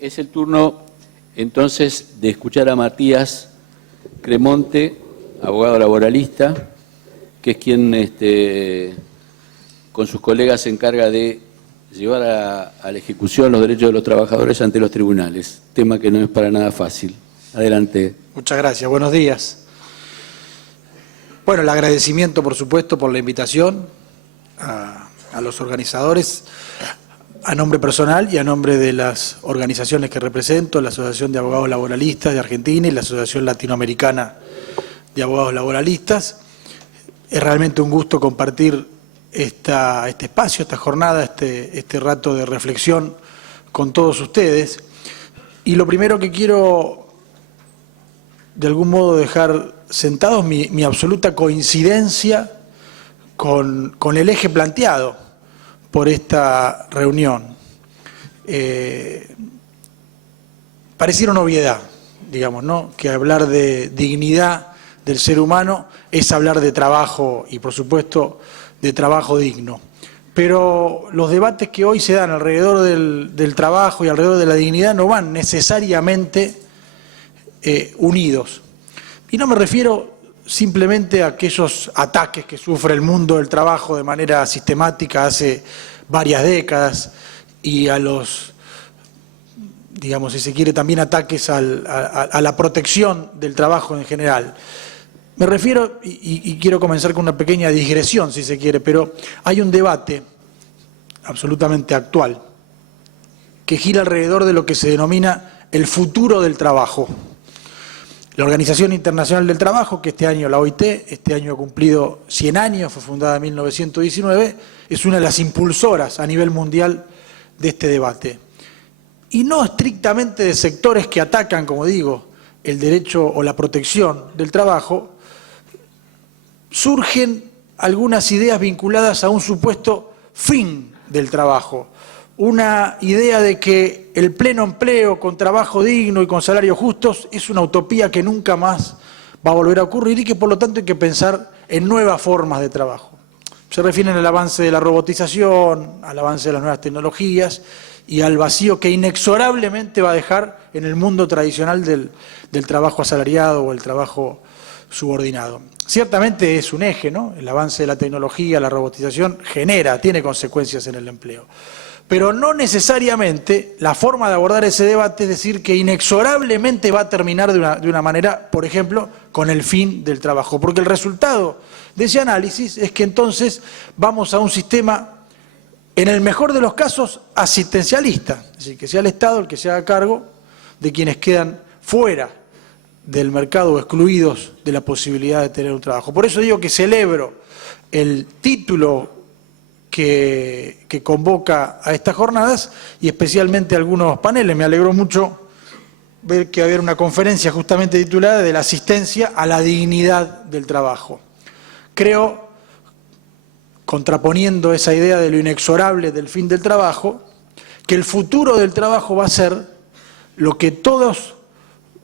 Es el turno, entonces, de escuchar a Matías Cremonte, abogado laboralista, que es quien, con sus colegas, se encarga de llevar a la ejecución los derechos de los trabajadores ante los tribunales, tema que no es para nada fácil. Adelante. Muchas gracias, buenos días. Bueno, el agradecimiento, por supuesto, por la invitación a los organizadores, a nombre personal y a nombre de las organizaciones que represento, la Asociación de Abogados Laboralistas de Argentina y la Asociación Latinoamericana de Abogados Laboralistas. Es realmente un gusto compartir este espacio, esta jornada, este rato de reflexión con todos ustedes. Y lo primero que quiero, de algún modo, dejar sentado es mi absoluta coincidencia con el eje planteado por esta reunión. Pareciera una obviedad, digamos, ¿no?, que hablar de dignidad del ser humano es hablar de trabajo y, por supuesto, de trabajo digno. Pero los debates que hoy se dan alrededor del trabajo y alrededor de la dignidad no van necesariamente unidos. Y no me refiero simplemente a aquellos ataques que sufre el mundo del trabajo de manera sistemática hace varias décadas y a los, digamos, si se quiere, también ataques a la protección del trabajo en general. Me refiero, y quiero comenzar con una pequeña digresión, si se quiere, pero hay un debate absolutamente actual que gira alrededor de lo que se denomina el futuro del trabajo. La Organización Internacional del Trabajo, que este año, la OIT, este año ha cumplido 100 años, fue fundada en 1919, es una de las impulsoras a nivel mundial de este debate. Y no estrictamente de sectores que atacan, como digo, el derecho o la protección del trabajo, surgen algunas ideas vinculadas a un supuesto fin del trabajo. Una idea de que el pleno empleo con trabajo digno y con salarios justos es una utopía que nunca más va a volver a ocurrir y que por lo tanto hay que pensar en nuevas formas de trabajo. Se refieren al avance de la robotización, al avance de las nuevas tecnologías y al vacío que inexorablemente va a dejar en el mundo tradicional del trabajo asalariado o el trabajo subordinado. Ciertamente es un eje, ¿no? El avance de la tecnología, la robotización tiene consecuencias en el empleo. Pero no necesariamente la forma de abordar ese debate es decir que inexorablemente va a terminar de una manera, por ejemplo, con el fin del trabajo. Porque el resultado de ese análisis es que entonces vamos a un sistema, en el mejor de los casos, asistencialista. Es decir, que sea el Estado el que se haga cargo de quienes quedan fuera del mercado o excluidos de la posibilidad de tener un trabajo. Por eso digo que celebro el título que convoca a estas jornadas y especialmente algunos paneles. Me alegró mucho ver que había una conferencia justamente titulada de la asistencia a la dignidad del trabajo. Creo, contraponiendo esa idea de lo inexorable del fin del trabajo, que el futuro del trabajo va a ser lo que todos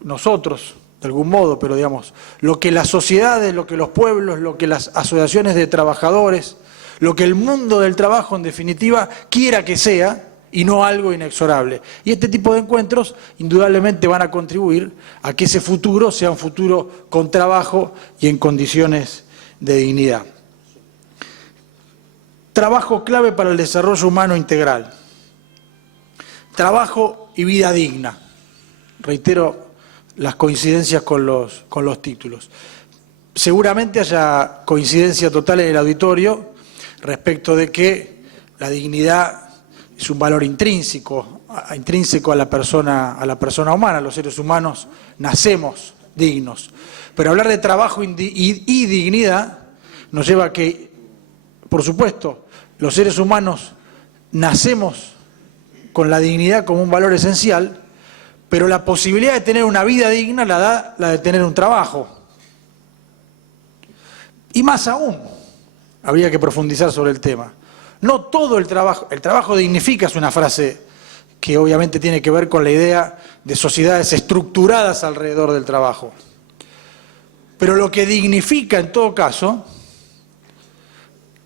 nosotros, de algún modo, pero digamos, lo que las sociedades, lo que los pueblos, lo que las asociaciones de trabajadores, lo que el mundo del trabajo, en definitiva, quiera que sea, y no algo inexorable. Y este tipo de encuentros, indudablemente, van a contribuir a que ese futuro sea un futuro con trabajo y en condiciones de dignidad. Trabajo clave para el desarrollo humano integral. Trabajo y vida digna. Reitero las coincidencias con los títulos. Seguramente haya coincidencia total en el auditorio respecto de que la dignidad es un valor intrínseco a la persona humana. Los seres humanos nacemos dignos. Pero hablar de trabajo y dignidad nos lleva a que, por supuesto, los seres humanos nacemos con la dignidad como un valor esencial, pero la posibilidad de tener una vida digna la da la de tener un trabajo. Y más aún, habría que profundizar sobre el tema. No todo el trabajo dignifica, es una frase que obviamente tiene que ver con la idea de sociedades estructuradas alrededor del trabajo. Pero lo que dignifica en todo caso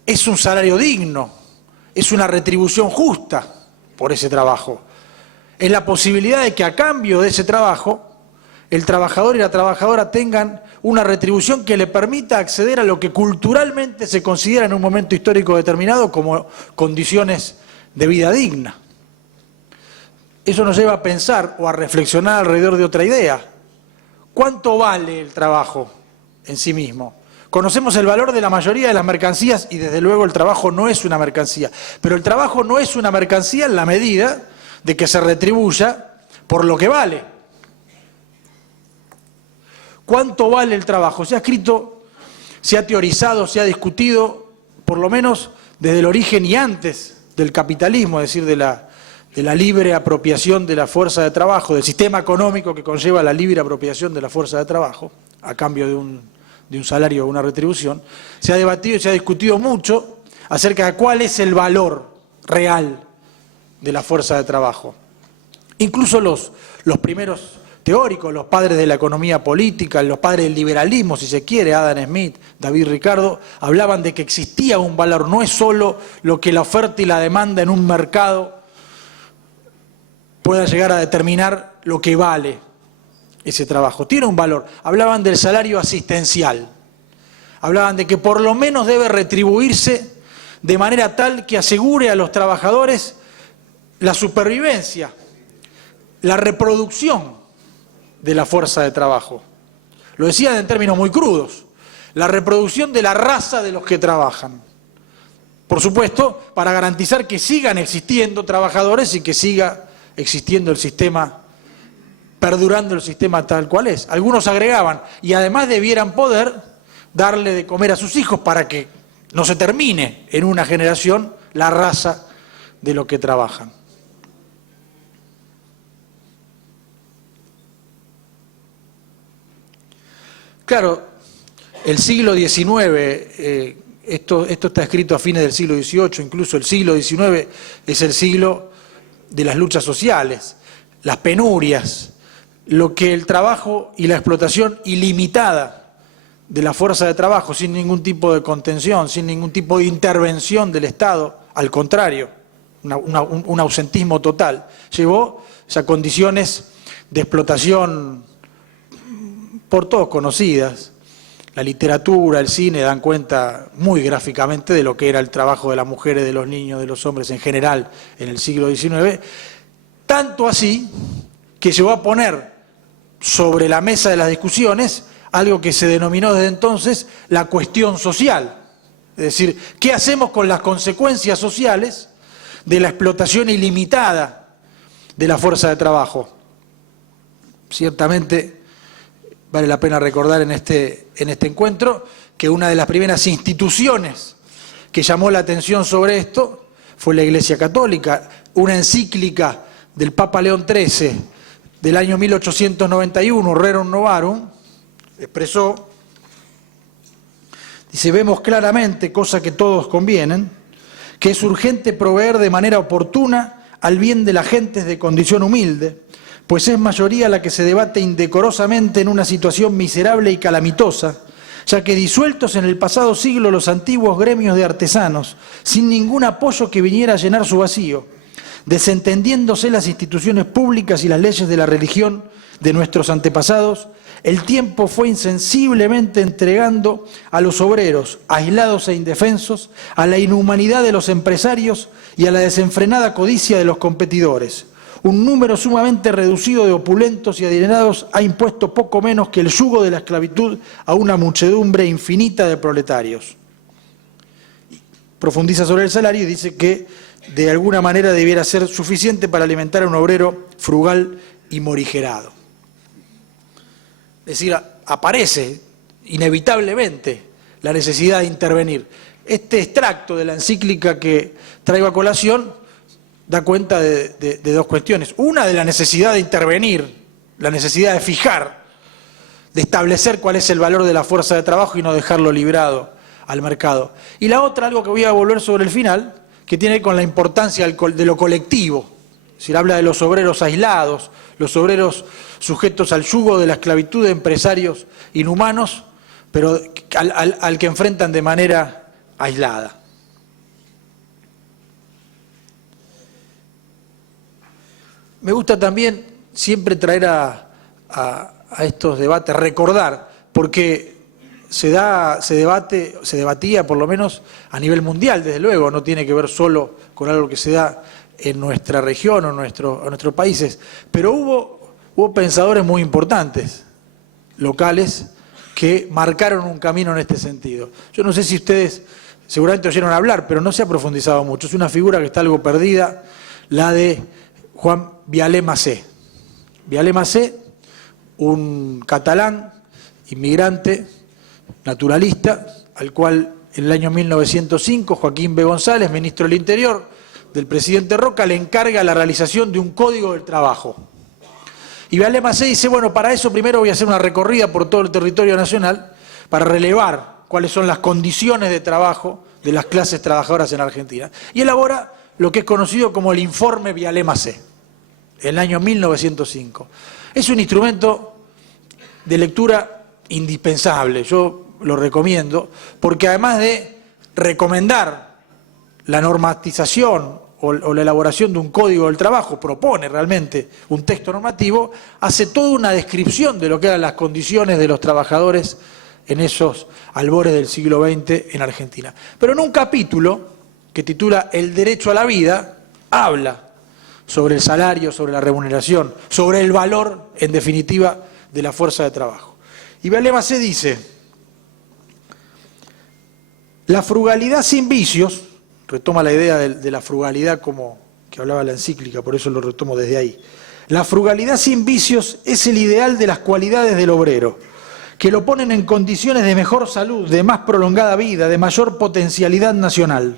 es un salario digno, es una retribución justa por ese trabajo. es la posibilidad de que a cambio de ese trabajo, el trabajador y la trabajadora tengan una retribución que le permita acceder a lo que culturalmente se considera en un momento histórico determinado como condiciones de vida digna. Eso nos lleva a pensar o a reflexionar alrededor de otra idea. ¿Cuánto vale el trabajo en sí mismo? Conocemos el valor de la mayoría de las mercancías y desde luego el trabajo no es una mercancía. Pero el trabajo no es una mercancía en la medida de que se retribuya por lo que vale. ¿Cuánto vale el trabajo? Se ha escrito, se ha teorizado, se ha discutido, por lo menos desde el origen y antes del capitalismo, es decir, de la libre apropiación de la fuerza de trabajo, del sistema económico que conlleva la libre apropiación de la fuerza de trabajo, a cambio de un salario o una retribución. Se ha debatido y se ha discutido mucho acerca de cuál es el valor real de la fuerza de trabajo. Incluso los primeros teóricos, los padres de la economía política, los padres del liberalismo, si se quiere, Adam Smith, David Ricardo, hablaban de que existía un valor, no es solo lo que la oferta y la demanda en un mercado pueda llegar a determinar lo que vale ese trabajo. Tiene un valor. Hablaban del salario asistencial. Hablaban de que por lo menos debe retribuirse de manera tal que asegure a los trabajadores la supervivencia, la reproducción de la fuerza de trabajo. Lo decían en términos muy crudos. La reproducción de la raza de los que trabajan. Por supuesto, para garantizar que sigan existiendo trabajadores y que siga existiendo el sistema, perdurando el sistema tal cual es. Algunos agregaban, y además debieran poder darle de comer a sus hijos para que no se termine en una generación la raza de los que trabajan. Claro, el siglo XIX, esto está escrito a fines del siglo XVIII, incluso el siglo XIX es el siglo de las luchas sociales, las penurias, lo que el trabajo y la explotación ilimitada de la fuerza de trabajo, sin ningún tipo de contención, sin ningún tipo de intervención del Estado, al contrario, un ausentismo total, llevó a condiciones de explotación por todos conocidas. La literatura, el cine dan cuenta muy gráficamente de lo que era el trabajo de las mujeres, de los niños, de los hombres en general en el siglo XIX, tanto así que llegó a poner sobre la mesa de las discusiones algo que se denominó desde entonces la cuestión social. Es decir, ¿qué hacemos con las consecuencias sociales de la explotación ilimitada de la fuerza de trabajo? Ciertamente vale la pena recordar en este encuentro que una de las primeras instituciones que llamó la atención sobre esto fue la Iglesia Católica. Una encíclica del Papa León XIII del año 1891, Rerum Novarum, expresó, dice, vemos claramente, cosa que todos convienen, que es urgente proveer de manera oportuna al bien de las gentes de condición humilde, pues es mayoría la que se debate indecorosamente en una situación miserable y calamitosa, ya que disueltos en el pasado siglo los antiguos gremios de artesanos, sin ningún apoyo que viniera a llenar su vacío, desentendiéndose las instituciones públicas y las leyes de la religión de nuestros antepasados, el tiempo fue insensiblemente entregando a los obreros, aislados e indefensos, a la inhumanidad de los empresarios y a la desenfrenada codicia de los competidores. Un número sumamente reducido de opulentos y adinerados ha impuesto poco menos que el yugo de la esclavitud a una muchedumbre infinita de proletarios. Profundiza sobre el salario y dice que de alguna manera debiera ser suficiente para alimentar a un obrero frugal y morigerado. Es decir, aparece inevitablemente la necesidad de intervenir. Este extracto de la encíclica que traigo a colación da cuenta de dos cuestiones. Una, de la necesidad de intervenir, la necesidad de fijar, de establecer cuál es el valor de la fuerza de trabajo y no dejarlo librado al mercado. Y la otra, algo que voy a volver sobre el final, que tiene con la importancia de lo colectivo. Es decir, habla de los obreros aislados, los obreros sujetos al yugo de la esclavitud de empresarios inhumanos, pero al que enfrentan de manera aislada. me gusta también siempre traer a estos debates, recordar, porque se debatía por lo menos a nivel mundial, desde luego, no tiene que ver solo con algo que se da en nuestra región o en nuestros países, pero hubo pensadores muy importantes, locales, que marcaron un camino en este sentido. Yo no sé si ustedes seguramente oyeron hablar, pero no se ha profundizado mucho. Es una figura que está algo perdida, la de Juan Vialé Massé. Vialé Massé, un catalán, inmigrante, naturalista, al cual en el año 1905 Joaquín B. González, ministro del Interior del presidente Roca, le encarga la realización de un código del trabajo. Y Vialé Massé dice, bueno, para eso primero voy a hacer una recorrida por todo el territorio nacional para relevar cuáles son las condiciones de trabajo de las clases trabajadoras en Argentina. Y elabora lo que es conocido como el informe Vialé Massé, en el año 1905. Es un instrumento de lectura indispensable, yo lo recomiendo, porque además de recomendar la normatización o la elaboración de un código del trabajo, propone realmente un texto normativo, hace toda una descripción de lo que eran las condiciones de los trabajadores en esos albores del siglo XX en Argentina. Pero en un capítulo que titula El derecho a la vida, habla sobre el salario, sobre la remuneración, sobre el valor, en definitiva, de la fuerza de trabajo. Y Vialé Massé dice, la frugalidad sin vicios, retoma la idea de la frugalidad como que hablaba la encíclica, por eso lo retomo desde ahí. La frugalidad sin vicios es el ideal de las cualidades del obrero, que lo ponen en condiciones de mejor salud, de más prolongada vida, de mayor potencialidad nacional.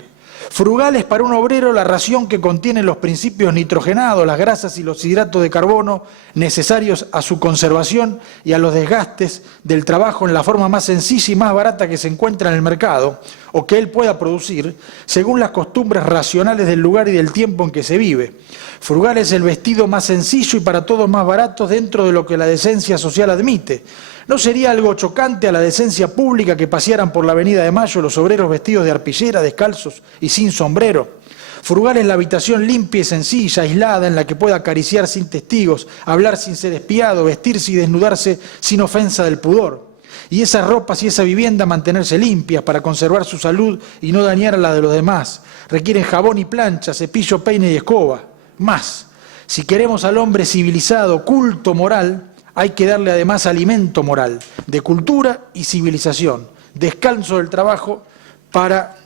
Frugal es para un obrero la ración que contiene los principios nitrogenados, las grasas y los hidratos de carbono necesarios a su conservación y a los desgastes del trabajo en la forma más sencilla y más barata que se encuentra en el mercado o que él pueda producir, según las costumbres racionales del lugar y del tiempo en que se vive. Frugal es el vestido más sencillo y para todos más barato dentro de lo que la decencia social admite. ¿No sería algo chocante a la decencia pública que pasearan por la Avenida de Mayo los obreros vestidos de arpillera, descalzos y sin sombrero? Frugal es la habitación limpia y sencilla, aislada, en la que pueda acariciar sin testigos, hablar sin ser espiado, vestirse y desnudarse sin ofensa del pudor. Y esas ropas y esa vivienda mantenerse limpias para conservar su salud y no dañar a la de los demás. Requieren jabón y plancha, cepillo, peine y escoba. Más, si queremos al hombre civilizado, culto, moral, hay que darle además alimento moral, de cultura y civilización, descanso del trabajo para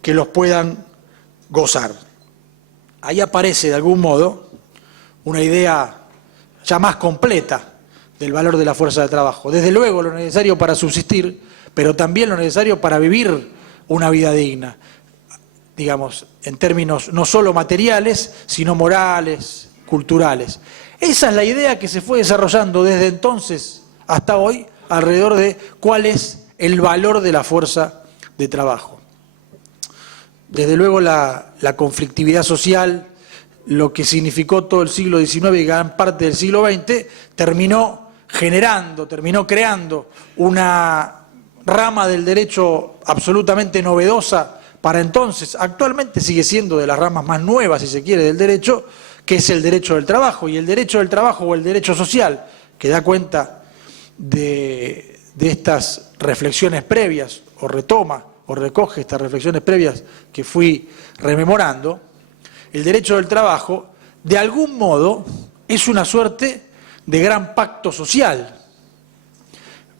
que los puedan gozar. Ahí aparece de algún modo una idea ya más completa del valor de la fuerza de trabajo. Desde luego lo necesario para subsistir, pero también lo necesario para vivir una vida digna, digamos, en términos no solo materiales, sino morales, culturales. Esa es la idea que se fue desarrollando desde entonces hasta hoy alrededor de cuál es el valor de la fuerza de trabajo. Desde luego la conflictividad social, lo que significó todo el siglo XIX y gran parte del siglo XX, terminó creando una rama del derecho absolutamente novedosa para entonces. Actualmente sigue siendo de las ramas más nuevas, si se quiere, del derecho, que es el derecho del trabajo, y el derecho del trabajo o el derecho social, que da cuenta de estas reflexiones previas, o retoma, o recoge estas reflexiones previas que fui rememorando. El derecho del trabajo, de algún modo, es una suerte de gran pacto social.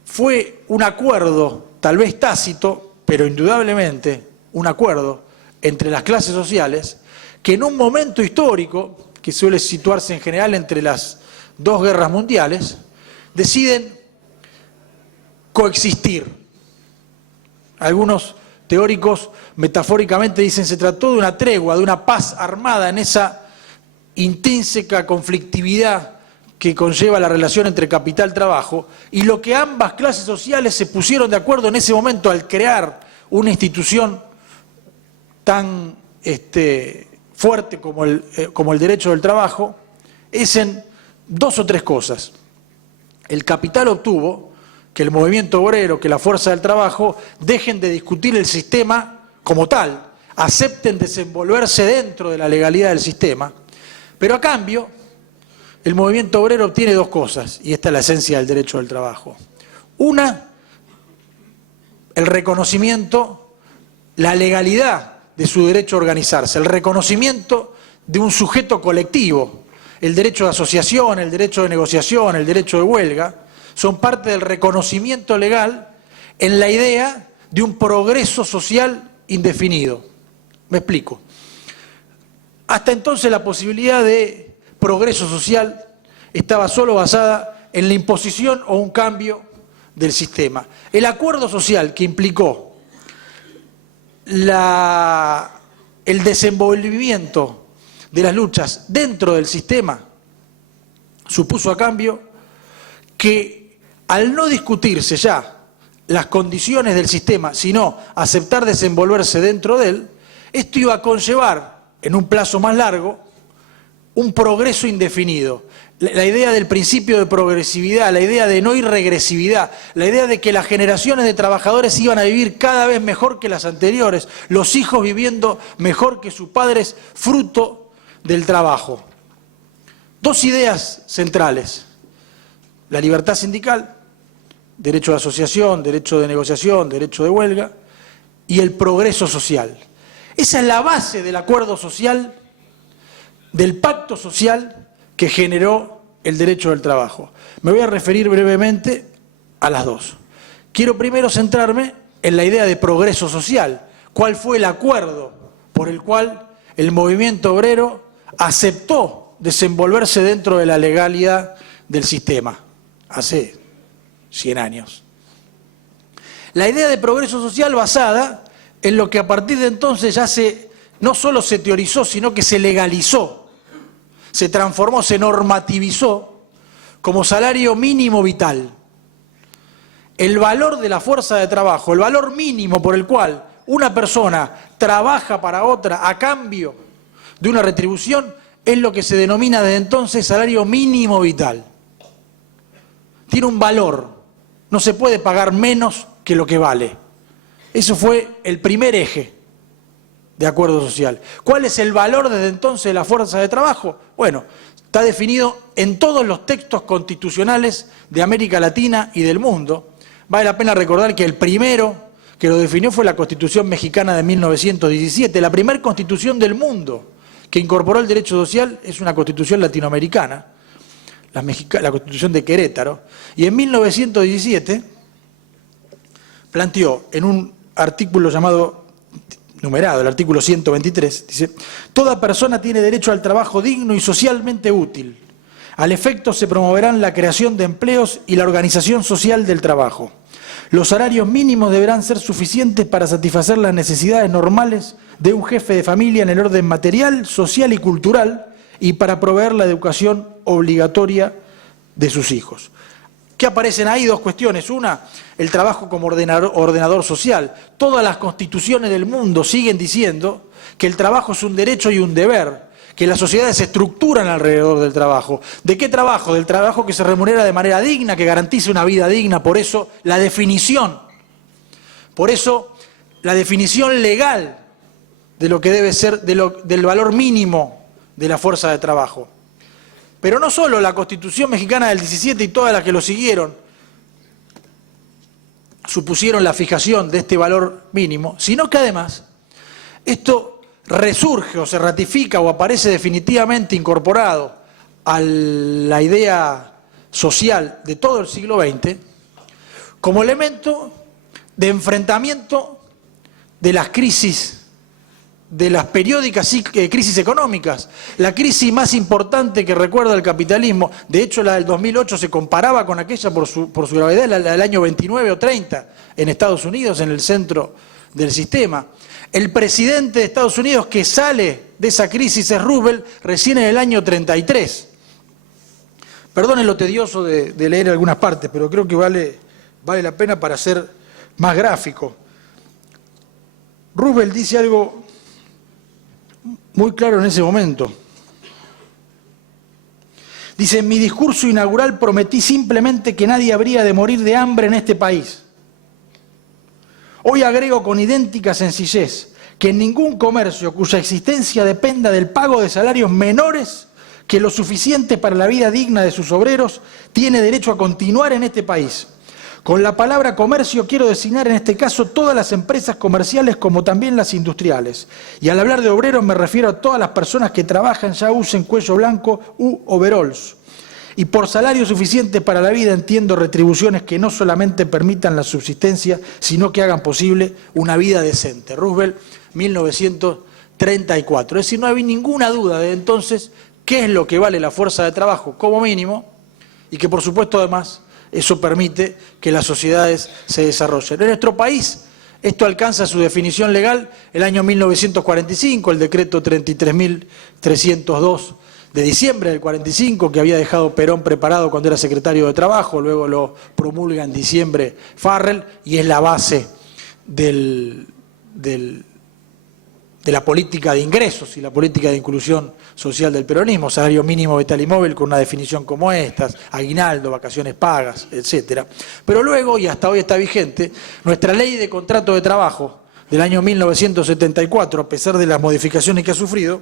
Fue un acuerdo, tal vez tácito, pero indudablemente un acuerdo entre las clases sociales, que en un momento histórico, que suele situarse en general entre las dos guerras mundiales, deciden coexistir. Algunos teóricos metafóricamente dicen se trató de una tregua, de una paz armada en esa intrínseca conflictividad que conlleva la relación entre capital y trabajo, y lo que ambas clases sociales se pusieron de acuerdo en ese momento al crear una institución tan fuerte como el derecho del trabajo, es en dos o tres cosas. El capital obtuvo que el movimiento obrero, que la fuerza del trabajo, dejen de discutir el sistema como tal, acepten desenvolverse dentro de la legalidad del sistema, pero a cambio el movimiento obrero obtiene dos cosas, y esta es la esencia del derecho del trabajo. Una, el reconocimiento, la legalidad de su derecho a organizarse, el reconocimiento de un sujeto colectivo. El derecho de asociación, el derecho de negociación, el derecho de huelga, son parte del reconocimiento legal en la idea de un progreso social indefinido. Me explico. Hasta entonces la posibilidad de progreso social estaba solo basada en la imposición o un cambio del sistema. El acuerdo social que implicó el desenvolvimiento de las luchas dentro del sistema supuso a cambio que al no discutirse ya las condiciones del sistema, sino aceptar desenvolverse dentro de él, esto iba a conllevar en un plazo más largo un progreso indefinido. La idea del principio de progresividad, la idea de no irregresividad, la idea de que las generaciones de trabajadores iban a vivir cada vez mejor que las anteriores, los hijos viviendo mejor que sus padres, fruto del trabajo. Dos ideas centrales: la libertad sindical, derecho de asociación, derecho de negociación, derecho de huelga, y el progreso social. Esa es la base del acuerdo social, del pacto social que generó el derecho del trabajo. Me voy a referir brevemente a las dos. Quiero primero centrarme en la idea de progreso social. ¿Cuál fue el acuerdo por el cual el movimiento obrero aceptó desenvolverse dentro de la legalidad del sistema hace 100 años? La idea de progreso social basada en lo que a partir de entonces ya no solo se teorizó, sino que se legalizó, se transformó, se normativizó como salario mínimo vital. El valor de la fuerza de trabajo, el valor mínimo por el cual una persona trabaja para otra a cambio de una retribución, es lo que se denomina desde entonces salario mínimo vital. Tiene un valor, no se puede pagar menos que lo que vale. Eso fue el primer eje de acuerdo social. ¿Cuál es el valor desde entonces de la fuerza de trabajo? Bueno, está definido en todos los textos constitucionales de América Latina y del mundo. Vale la pena recordar que el primero que lo definió fue la Constitución Mexicana de 1917, la primera constitución del mundo que incorporó el derecho social. Es una constitución latinoamericana, la Constitución de Querétaro, y en 1917 planteó en un artículo numerado, el artículo 123, dice: toda persona tiene derecho al trabajo digno y socialmente útil. Al efecto se promoverán la creación de empleos y la organización social del trabajo. Los salarios mínimos deberán ser suficientes para satisfacer las necesidades normales de un jefe de familia en el orden material, social y cultural, y para proveer la educación obligatoria de sus hijos. ¿Qué aparecen ahí? Dos cuestiones. Una, el trabajo como ordenador social. Todas las constituciones del mundo siguen diciendo que el trabajo es un derecho y un deber, que las sociedades se estructuran alrededor del trabajo. ¿De qué trabajo? Del trabajo que se remunera de manera digna, que garantice una vida digna. Por eso la definición legal de lo que debe ser, del valor mínimo de la fuerza de trabajo. Pero no solo la Constitución Mexicana del 17 y todas las que lo siguieron supusieron la fijación de este valor mínimo, sino que además esto resurge o se ratifica o aparece definitivamente incorporado a la idea social de todo el siglo XX como elemento de enfrentamiento de las crisis, de las periódicas crisis económicas. La crisis más importante que recuerda el capitalismo, de hecho la del 2008 se comparaba con aquella por su gravedad, la del año 29 o 30 en Estados Unidos, en el centro del sistema. El presidente de Estados Unidos que sale de esa crisis es Roosevelt recién en el año 33. Perdonen lo tedioso de leer algunas partes, pero creo que vale la pena para ser más gráfico. Roosevelt dice algo muy claro en ese momento. Dice: en mi discurso inaugural prometí simplemente que nadie habría de morir de hambre en este país. Hoy agrego con idéntica sencillez que en ningún comercio cuya existencia dependa del pago de salarios menores que lo suficiente para la vida digna de sus obreros tiene derecho a continuar en este país. Con la palabra comercio quiero designar en este caso todas las empresas comerciales como también las industriales. Y al hablar de obreros me refiero a todas las personas que trabajan ya usen cuello blanco u overalls. Y por salario suficiente para la vida entiendo retribuciones que no solamente permitan la subsistencia, sino que hagan posible una vida decente. Roosevelt, 1934. Es decir, no había ninguna duda de entonces qué es lo que vale la fuerza de trabajo como mínimo y que por supuesto además eso permite que las sociedades se desarrollen. En nuestro país esto alcanza su definición legal el año 1945, el decreto 33.302 de diciembre del 45, que había dejado Perón preparado cuando era secretario de Trabajo, luego lo promulga en diciembre Farrell, y es la base de la política de ingresos y la política de inclusión social del peronismo, salario mínimo vital y móvil con una definición como esta, aguinaldo, vacaciones pagas, etcétera. Pero luego, y hasta hoy está vigente, nuestra ley de contrato de trabajo del año 1974, a pesar de las modificaciones que ha sufrido,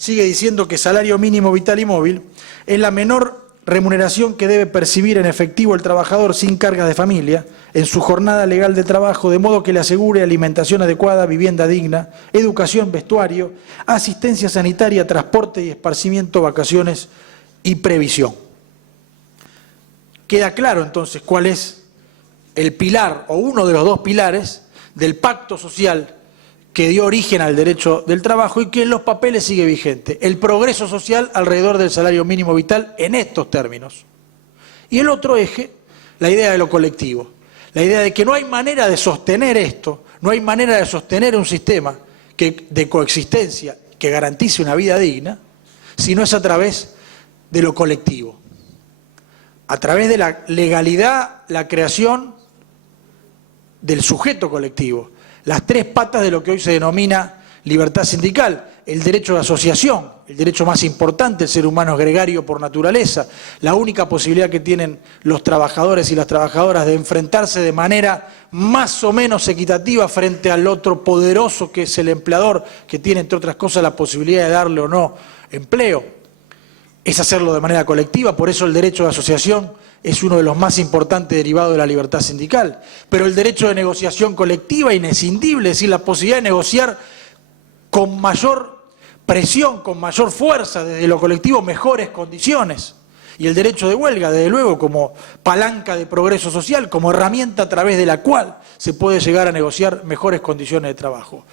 sigue diciendo que salario mínimo vital y móvil es la menor remuneración que debe percibir en efectivo el trabajador sin cargas de familia en su jornada legal de trabajo, de modo que le asegure alimentación adecuada, vivienda digna, educación, vestuario, asistencia sanitaria, transporte y esparcimiento, vacaciones y previsión. Queda claro entonces cuál es el pilar o uno de los dos pilares del pacto social que dio origen al derecho del trabajo y que en los papeles sigue vigente. El progreso social alrededor del salario mínimo vital en estos términos. Y el otro eje, la idea de lo colectivo. La idea de que no hay manera de sostener esto, no hay manera de sostener un sistema de coexistencia que garantice una vida digna, si no es a través de lo colectivo. A través de la legalidad, la creación del sujeto colectivo. Las tres patas de lo que hoy se denomina libertad sindical, el derecho de asociación, el derecho más importante, el ser humano es gregario por naturaleza, la única posibilidad que tienen los trabajadores y las trabajadoras de enfrentarse de manera más o menos equitativa frente al otro poderoso que es el empleador, que tiene entre otras cosas la posibilidad de darle o no empleo, es hacerlo de manera colectiva, por eso el derecho de asociación es uno de los más importantes derivados de la libertad sindical. Pero el derecho de negociación colectiva, inescindible, es decir, la posibilidad de negociar con mayor presión, con mayor fuerza, desde lo colectivo, mejores condiciones. Y el derecho de huelga, desde luego, como palanca de progreso social, como herramienta a través de la cual se puede llegar a negociar mejores condiciones de trabajo.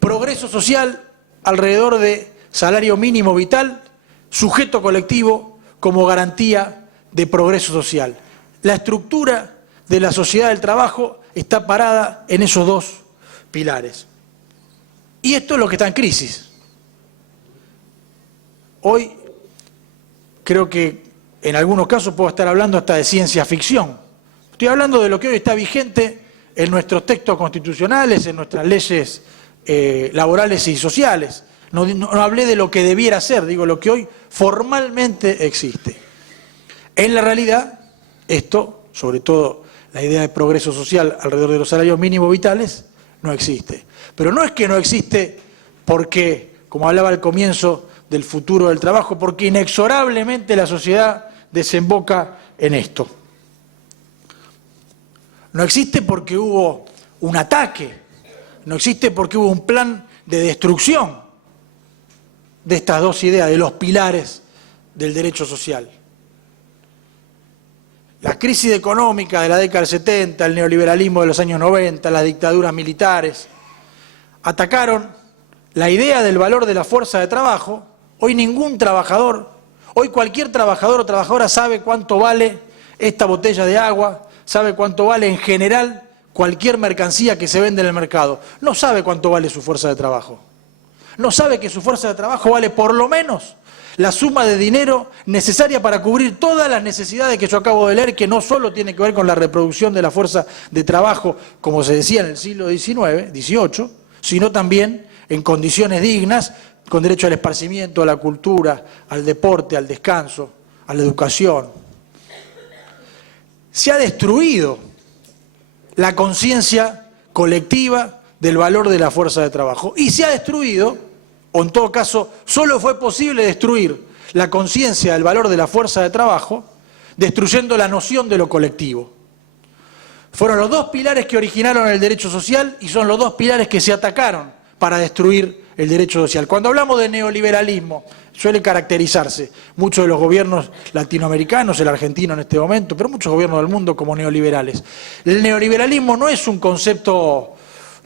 Progreso social alrededor de salario mínimo vital, sujeto colectivo como garantía de progreso social. La estructura de la sociedad del trabajo está parada en esos dos pilares. Y esto es lo que está en crisis. Hoy creo que en algunos casos puedo estar hablando hasta de ciencia ficción. Estoy hablando de lo que hoy está vigente en nuestros textos constitucionales, en nuestras leyes laborales y sociales. No hablé de lo que debiera ser, digo lo que hoy formalmente existe. En la realidad, esto, sobre todo la idea de progreso social alrededor de los salarios mínimos vitales, no existe. Pero no es que no existe porque, como hablaba al comienzo del futuro del trabajo, porque inexorablemente la sociedad desemboca en esto. No existe porque hubo un ataque, no existe porque hubo un plan de destrucción de estas dos ideas, de los pilares del derecho social. La crisis económica de la década del 70, el neoliberalismo de los años 90, las dictaduras militares, atacaron la idea del valor de la fuerza de trabajo. Hoy ningún trabajador, hoy cualquier trabajador o trabajadora sabe cuánto vale esta botella de agua, sabe cuánto vale en general cualquier mercancía que se vende en el mercado. No sabe cuánto vale su fuerza de trabajo. No sabe que su fuerza de trabajo vale por lo menos la suma de dinero necesaria para cubrir todas las necesidades que yo acabo de leer, que no solo tiene que ver con la reproducción de la fuerza de trabajo, como se decía en el siglo XIX, XVIII, sino también en condiciones dignas, con derecho al esparcimiento, a la cultura, al deporte, al descanso, a la educación. Se ha destruido la conciencia colectiva del valor de la fuerza de trabajo y se ha destruido, o en todo caso, solo fue posible destruir la conciencia del valor de la fuerza de trabajo, destruyendo la noción de lo colectivo. Fueron los dos pilares que originaron el derecho social y son los dos pilares que se atacaron para destruir el derecho social. Cuando hablamos de neoliberalismo, suele caracterizarse muchos de los gobiernos latinoamericanos, el argentino en este momento, pero muchos gobiernos del mundo como neoliberales. El neoliberalismo no es un concepto,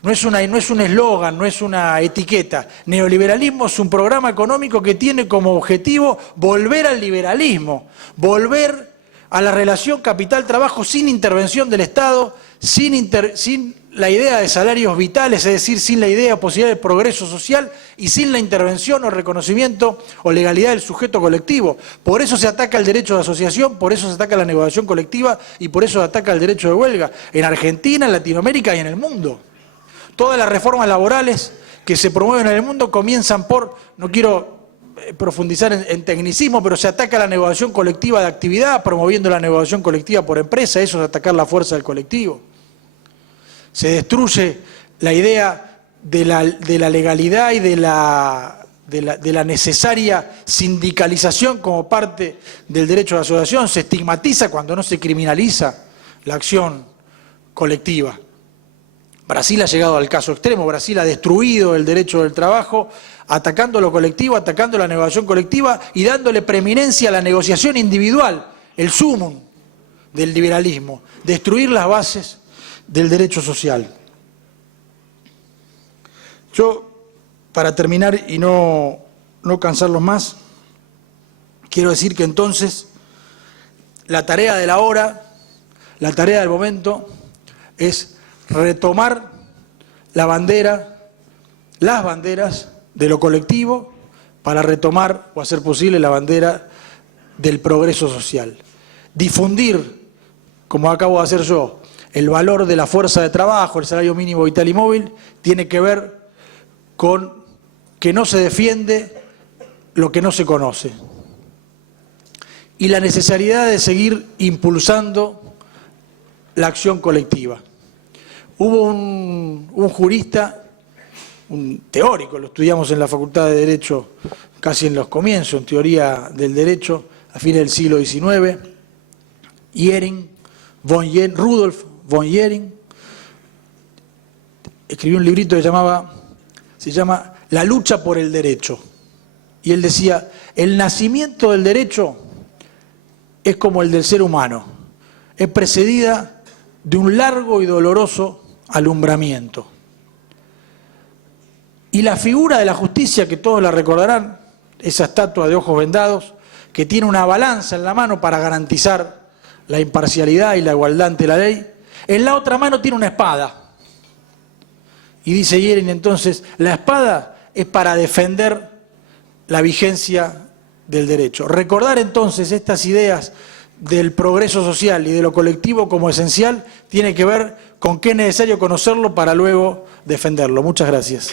no es un eslogan, no es una etiqueta. Neoliberalismo es un programa económico que tiene como objetivo volver al liberalismo, volver a la relación capital-trabajo sin intervención del Estado, sin la idea de salarios vitales, es decir, sin la idea o posibilidad de progreso social y sin la intervención o reconocimiento o legalidad del sujeto colectivo. Por eso se ataca el derecho de asociación, por eso se ataca la negociación colectiva y por eso se ataca el derecho de huelga en Argentina, en Latinoamérica y en el mundo. Todas las reformas laborales que se promueven en el mundo comienzan por, no quiero profundizar en tecnicismo, pero se ataca la negociación colectiva de actividad, promoviendo la negociación colectiva por empresa, eso es atacar la fuerza del colectivo. Se destruye la idea de la legalidad y de la necesaria sindicalización como parte del derecho de asociación, se estigmatiza cuando no se criminaliza la acción colectiva. Brasil ha llegado al caso extremo, Brasil ha destruido el derecho del trabajo, atacando lo colectivo, atacando la negociación colectiva y dándole preeminencia a la negociación individual, el sumum del liberalismo, destruir las bases del derecho social. Yo, para terminar y no cansarlos más, quiero decir que entonces la tarea de la hora, la tarea del momento, es retomar la bandera, las banderas de lo colectivo para retomar o hacer posible la bandera del progreso social. Difundir, como acabo de hacer yo, el valor de la fuerza de trabajo, el salario mínimo vital y móvil, tiene que ver con que no se defiende lo que no se conoce. Y la necesidad de seguir impulsando la acción colectiva. Hubo un jurista, un teórico, lo estudiamos en la Facultad de Derecho casi en los comienzos, en teoría del derecho, a fines del siglo XIX, Rudolf von Jhering, escribió un librito que se llama La lucha por el derecho. Y él decía, el nacimiento del derecho es como el del ser humano, es precedida de un largo y doloroso alumbramiento. Y la figura de la justicia, que todos la recordarán, esa estatua de ojos vendados, que tiene una balanza en la mano para garantizar la imparcialidad y la igualdad ante la ley, en la otra mano tiene una espada. Y dice Jhering entonces, la espada es para defender la vigencia del derecho. Recordar entonces estas ideas del progreso social y de lo colectivo como esencial tiene que ver con qué es necesario conocerlo para luego defenderlo. Muchas gracias.